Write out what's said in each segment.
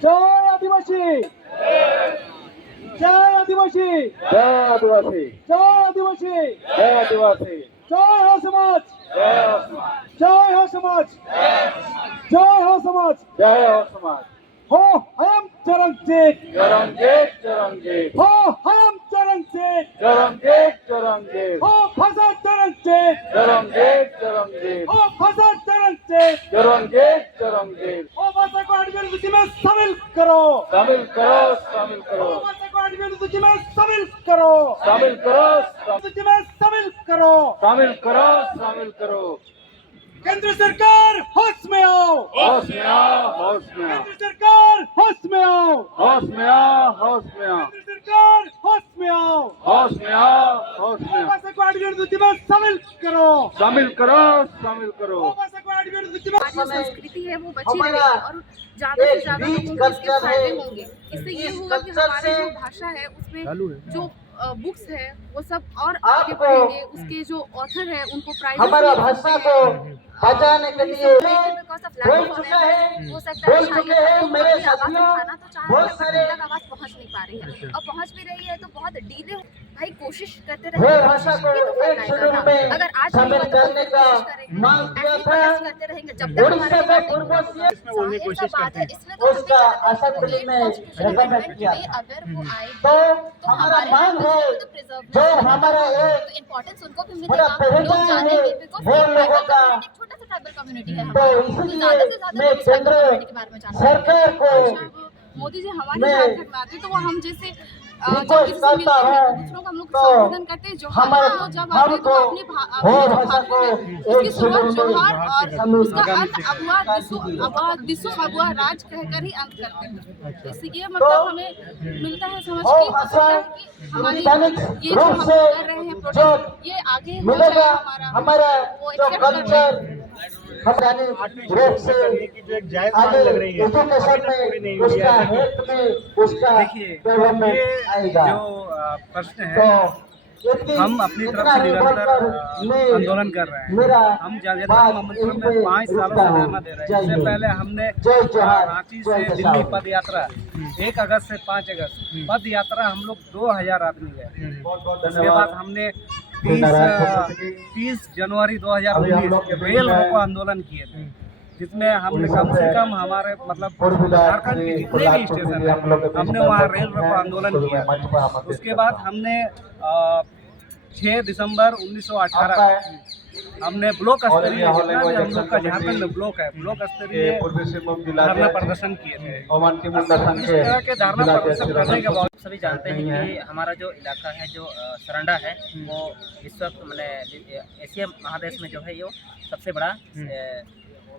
जय आदिवासी, जय आदिवासी, जय आदिवासी, जय आदिवासी, जय आदिवासी, जय हो समाज, जय हो समाज, जय हो समाज, जय हो समाज। जय हो समाज। हो हम चरणजीत, चरणजीत, चरणजीत, हो हम चरणजीत, चरणजीत, चरणजीत, हो भाषा चरणजीत, चरणजीत, चरणजीत, हो भाषा चरणजीत, चरणजीत, चरणजीत। हो भाषा को आठवीं सूची में शामिल करो, शामिल करो, शामिल करो, हो भाषा को आठवीं सूची में शामिल करो, शामिल करो, सूची में शामिल करो। शामिल करो, शामिल करो। केंद्र सरकार होश में आओ, होश में आओ, होश में आओ, केंद्र सरकार होश में आओ, होश में आओ, होश में आओ, केंद्र सरकार होश में आओ। होश में आओ, होश में आओ। भाषा को आठवीं सूची में शामिल करो, शामिल करो, शामिल करो। भाषा को आठवीं सूची में। जो संस्कृति है वो बची रहेगी और ज्यादा से ज्यादा लोगों को इसके फायदे होंगे। इससे ये होगा कि हमारी जो भाषा है उसमें जो बुक्स है वो सब और आगे बढ़ेंगे। उसके जो ऑथर है उनको प्राइज हमारा भाषा को बचाने के लिए बोल चुका है, हो सकता बोल है चुके हैं मेरे आवाज साथियों। उठाना तो चाह रहे बहुत हैं सारे तक आवाज पहुंच नहीं पा रही है और पहुंच भी रही है तो बहुत डीले। भाई कोशिश करते वो रहेंगे, भाषा को ये तो एक फर्क शेड्यूल आएगा में ना। अगर आज नहीं शामिल हुआ तो कल करने का कोशिश करेंगे। मांग किया ऐसे था। प्रोटेस्ट करते रहेंगे जब तक उड़ीसा हमारे का यहाँ पूर्व नहीं सीएम होगा। इसलिए तो हमें उसका चाहते हैं असेंबली कि में constitutional रिकमेंड amendment किया में था। अगर वो आएगी तो हमारा हमारे मांग यहाँ है तो preserve जो मिलेगा। हमारा एक तो इम्पोर्टेंस उनको भी बड़ा मिलेगा, पहचान लोग जानेंगे है बिकॉज वो लोगों का। छोटा सा ट्राइबल कम्युनिटी है तो हमारा। इसलिए ज्यादा से ज्यादा मैं लोग इस tribal केंद्र community के बारे में जानते हैं। सरकार को जब मोदी जी हमारे मैं झारखंड में आते तो वो हम जैसे जब रिक्वेस्ट किसी से मिलते करता हैं तो हूं दूसरों को हम लोग तो संबोधन करते हैं जोहार। हमारे तो जब आते हैं तो अपनी वो अपनी जो भाषा को भाषा है उसकी एक शुरुआत शेड्यूल में जोहार और शामिल उसका अंत अबुआ राज कहकर ही अंत करते हैं। इसलिए मतलब हमें मिलता है समझ वो की हो सकता है कि हमारी ये जो हम कर रहे हैं प्रोटेस्ट ये आगे हो मिलेगा। जाए हमारा वो जो एक्सेप्ट कर रहे हैं। कल्चर रूप से आगे एजुकेशन में उसका हेल्थ में उसका डेवलपमेंट आएगा। जो प्रश्न तो है इतनी हम अपनी तरफ इतना से निरंतर मैं आंदोलन कर रहे हैं। मेरा हम जातिगत बात आंदोलन यहीं में पे 5 सालों रुकता से हूं। धरना दे रहे हैं। जय इससे हिंद। पहले हमने जय जोहार, रांची जय से किसान। दिल्ली पद यात्रा 1 अगस्त से 5 अगस्त पद यात्रा हम लोग 2000 आदमी गए। उसके बाद हमने 30 जनवरी 2019 रेल रोको आंदोलन किए थे, जिसमें हमने कम से कम हमारे मतलब झारखंड के जितने भी स्टेशन है हमने वहाँ रेल रोको आंदोलन किया। उसके बाद हमने 6 दिसंबर 1918 हमने ब्लॉक स्तरीय जितना भी हम लोग का झारखंड में ब्लॉक है ब्लॉक स्तरीय धरना प्रदर्शन किए थे। इस तरह के धरना प्रदर्शन करने के बाद सभी जानते हैं कि हमारा जो इलाका है जो सरंडा है वो इस वक्त मैंने एशिया महादेश में जो है ये सबसे बड़ा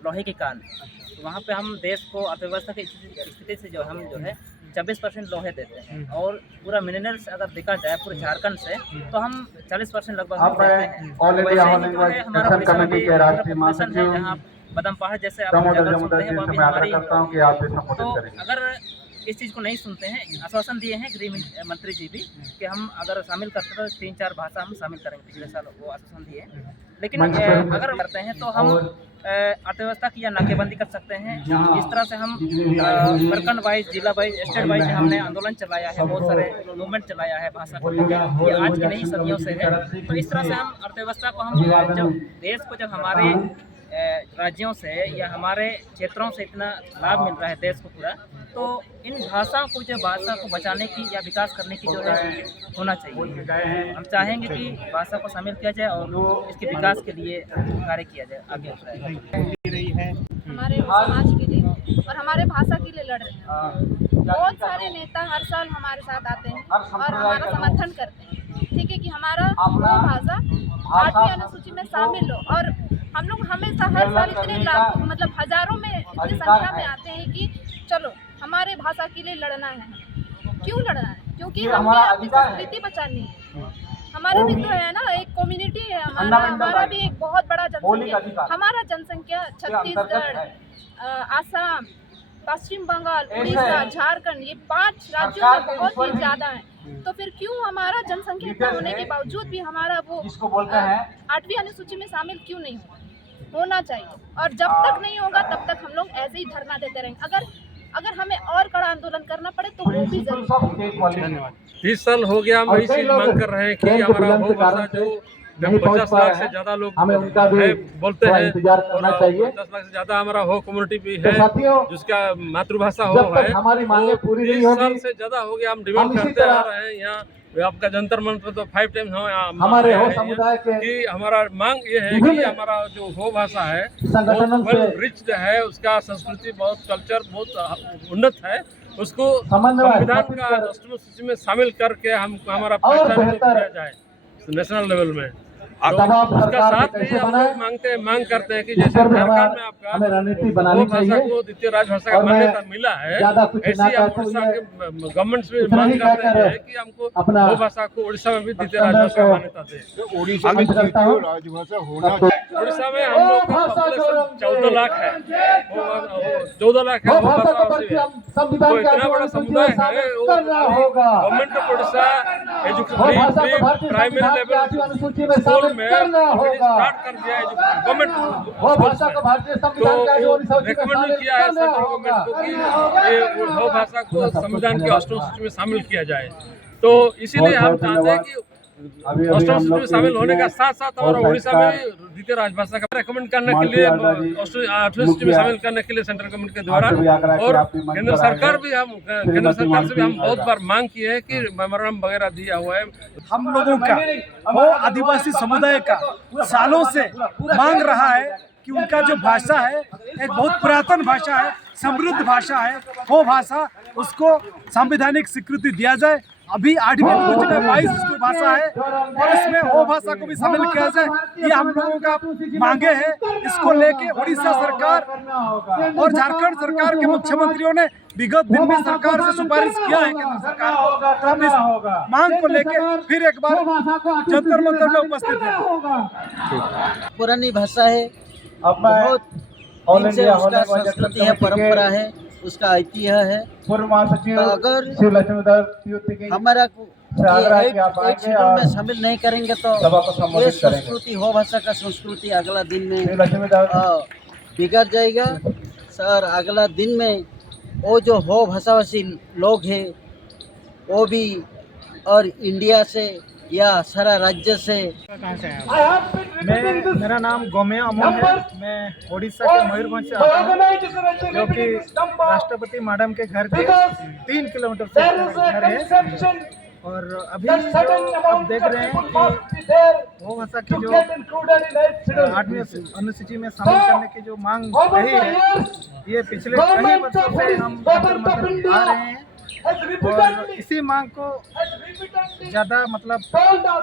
लोहे की कान। तो वहाँ पे हम देश को अर्थव्यवस्था की स्थिति से जो हम जो है 26% लोहे देते हैं और पूरा मिनरल्स अगर देखा जाए पूरे झारखंड से तो हम 40% लगभग हम देते हैं। वैसे ही जो है हमारा population है जहाँ बदम पहाड़ जैसे आप जगह सुनते हैं वहाँ भी हमारी। तो अगर इस चीज़ को नहीं सुनते हैं, आश्वासन दिए हैं गृह मंत्री जी भी कि हम अगर शामिल करते तो 3-4 भाषा हम शामिल करेंगे। पिछले साल वो आश्वासन दिए, लेकिन अगर करते हैं तो हम अर्थव्यवस्था की या नाकेबंदी कर सकते हैं। इस तरह से हम प्रखंड वाइज, जिला वाइज, स्टेट वाइज हमने आंदोलन चलाया है, बहुत सारे मूवमेंट चलाया है भाषा को लेकर। ये आज की नहीं सदियों से है। तो इस तरह से हम अर्थव्यवस्था को हम जब देश को जब हमारे राज्यों से या हमारे क्षेत्रों से इतना लाभ मिल रहा है देश को पूरा, तो इन भाषाओं को जो भाषा को बचाने की या विकास करने की जो है होना चाहिए। हम चाहेंगे कि भाषा को शामिल किया जाए और इसके विकास के लिए कार्य किया जाए आगे। हमारे समाज के लिए और हमारे भाषा के लिए लड़ रहे हैं। बहुत सारे नेता हर साल हमारे साथ आते हैं और हमारा समर्थन करते हैं। ठीक है कि हमारा वो भाषा 8वीं अनुसूची में शामिल हो। और हम लोग हमेशा हर साल इतने लाखों मतलब हजारों में इतनी संख्या में आते हैं कि चलो हमारे भाषा के लिए लड़ना है। क्यों लड़ना है? क्योंकि हमें अपनी संस्कृति बचानी है। हमारा भी तो है ना, एक कम्युनिटी है हमारा भी एक बहुत बड़ा जनसंख्या। हमारा जनसंख्या छत्तीसगढ़, आसाम, पश्चिम बंगाल, उड़ीसा, झारखंड, ये 5 राज्यों में बहुत ही ज्यादा है। तो फिर क्यों हमारा जनसंख्या इतना होने के बावजूद भी हमारा वो 8वीं अनुसूची में शामिल क्यों नहीं होना चाहिए। और जब तक नहीं होगा तब तक हम लोग ऐसे ही धरना देते रहेंगे। अगर अगर हमें और कड़ा आंदोलन करना पड़े तो वो भी जरूर। 30 साल हो गया हम इसी मांग कर रहे हैं कि हमारा हो भाषा जो 50 लाख से ज्यादा लोग हमें उनका भी बोलते हैं इंतजार करना और चाहिए। 50 लाख से ज्यादा हमारा हो कम्युनिटी भी है साथियों, जिसका मातृभाषा हो जब तक है। हमारी मांगें पूरी नहीं 30 होगी, साल से ज्यादा हो गया हम डिमांड हम इसी करते आ तरह रहे हैं। यहाँ आपका जंतर मंतर तो 5 टाइम हमारे हो समुदाय के कि हमारा मांग ये है कि विभिन्न हमारा जो हो भाषा है संगठनों बहुत से रिच है, उसका संस्कृति बहुत कल्चर बहुत उन्नत है, उसको समन्वय संविधान स्थापित का कर राष्ट्रीय सूची में शामिल करके हम हमारा और पहचान बेहतर किया जाए नेशनल लेवल में। तो दबाव उसका सरकार साथ पे भी कैसे हम बनाए, लोग मांग करते हैं कि इस जैसे पर भी झारखंड में आपका हमें रणनीति वो बनानी भाषा चाहिए। को द्वितीय राजभाषा का और मैं मान्यता मिला है, ज्यादा कुछ ऐसी ना हम कहते उड़ीसा हुए के गवर्नमेंट से इतना मांग ही करते कहकर हैं कि हमको अपना वो भाषा को उड़ीसा में भी द्वितीय अपना राजभाषा को मान्यता दे। उड़ीसा में करता हूँ। राजभाषा होना उड़ीसा में हम लोग का पॉपुलेशन 14 लाख है, 14 लाख है वो वो भाषा को भाषा बढ़ती से। हम संविधान तो के इतना बड़ा अनुसूची समुदाय में शामिल है, वो करना होगा। गवर्नमेंट ऑफ उड़ीसा वो भाषा को भारतीय प्राइमरी संविधान के लेवल 8वीं अनुसूची में स्कूल शामिल में करना होगा। स्टार्ट कर दिया है गवर्नमेंट वो भाषा को भारतीय संविधान के 8वीं अनुसूची में रिकमेंड शामिल किया है करना सेंट्रल होगा। गवर्नमेंट को कि ये हो भाषा को संविधान के अष्टम सूची में शामिल किया जाए। तो इसीलिए हम चाहते हैं कि अष्टम सूची में शामिल होने का साथ साथ हमारा उड़ीसा में भी द्वितीय राजभाषा का रेकमेंड करने के लिए 8वीं सूची में शामिल करने के लिए सेंट्रल गवर्नमेंट के द्वारा और केंद्र सरकार से भी हम बहुत बार मांग की है कि मेमोरेंडम वगैरह दिया हुआ है। हम लोगों का वो आदिवासी समुदाय का सालों से मांग रहा है कि उनका जो भाषा है एक बहुत पुरातन भाषा है, समृद्ध भाषा है, वो भाषा उसको संवैधानिक स्वीकृति दिया जाए। अभी 8वीं अनुसूची में 22 उसकी भाषा है और इसमें वो भाषा को भी शामिल किया जाए। ये हम लोगों का मांगे हैं। इसको लेके उड़ीसा सरकार और झारखंड सरकार के मुख्यमंत्रियों ने विगत दिन में सरकार से सुपारिश किया है केंद्र सरकार को। तो हम इस मांग को लेके फिर एक बार जंतर मंतर में उपस्थित हैं। पुरानी भाषा है, बहुत दिन से उसका संस्कृति है, परंपरा है, उसका ऐतिह्य है। पूर्व महासचिव तो अगर श्री लक्ष्मीधर तिवारी की हमारा को आग्रह ये कि आप एक आएंगे शेड्यूल और में शामिल नहीं करेंगे तो सभा को संबोधित ये करेंगे। संस्कृति हो भाषा का संस्कृति अगला दिन में श्री लक्ष्मीधर बिगड़ जाएगा सर। अगला दिन में वो जो हो भाषाभाषी लोग हैं वो भी और इंडिया से या सारा राज्य से मेरा नाम गौमेया अमोल है। मैं ओडिशा के मयूरभंज से आता हूँ, जो कि राष्ट्रपति मैडम के घर के 3 किलोमीटर से घर है। और अभी जो आप देख रहे हैं कि वो भाषा की जो 8वीं अनुसूची में शामिल करने की जो मांग रही है, ये पिछले कई वर्षों से हम जंतर-मंतर आ रहे हैं और इसी मांग को ज़्यादा मतलब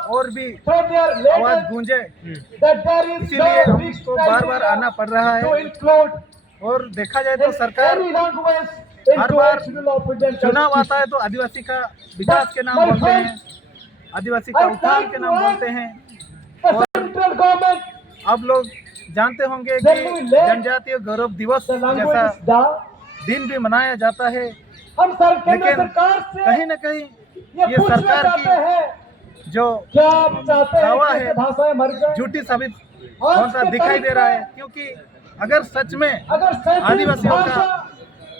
और भी आवाज़ गूंजे, इसीलिए हमको बार बार आना पड़ रहा है। और देखा जाए तो सरकार हर बार चुनाव आता है तो आदिवासी का विकास के नाम बोलते हैं, आदिवासी का उत्थान के नाम बोलते हैं। और आप लोग जानते होंगे कि जनजातीय गौरव दिवस जैसा दिन भी मनाया जाता है, लेकिन कहीं न कहीं ये सरकार की जो दावा है झूठी साबित होता दिखाई दे रहा है। क्योंकि अगर सच में आदिवासियों का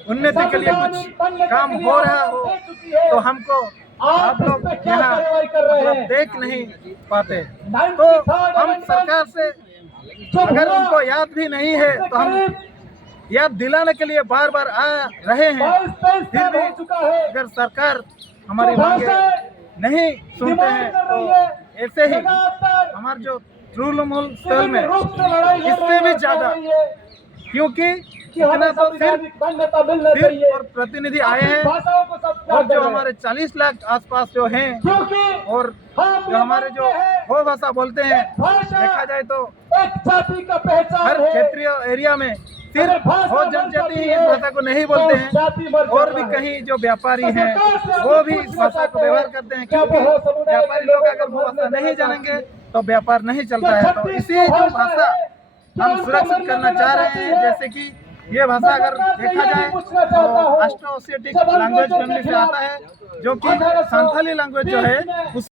उन्नति के लिए कुछ काम हो रहा हो तो हमको आप लोग यहाँ मतलब देख नहीं पाते। तो हम सरकार से अगर उनको याद भी नहीं है तो हम याद दिलाने के लिए बार बार आ रहे हैं। फिर भी अगर सरकार हमारी मांगे नहीं सुनते हैं तो ऐसे ही हमारे जो तृणमूल स्तर में इससे भी ज़्यादा, क्योंकि इतना तो सिर्फ और प्रतिनिधि आए हैं और जो हमारे 40 लाख आसपास जो हैं और जो हमारे जो हो भाषा बोलते हैं, देखा जाए तो हर क्षेत्रीय एरिया में सिर्फ हो जनजाति ही इस भाषा को नहीं बोलते हैं। और भी कहीं जो व्यापारी हैं वो भी इस भाषा को व्यवहार करते हैं, क्योंकि व्यापारी लोग अगर वो भाषा नहीं जानेंगे तो व्यापार नहीं चलता है। तो इसी जो भाषा हम सुरक्षित करना चाह रहे हैं, जैसे कि ये भाषा अगर देखा जाए तो ऑस्ट्रो-ओसेटिक लैंग्वेज फैमिली से आता है, जो कि संथाली लैंग्वेज जो है उस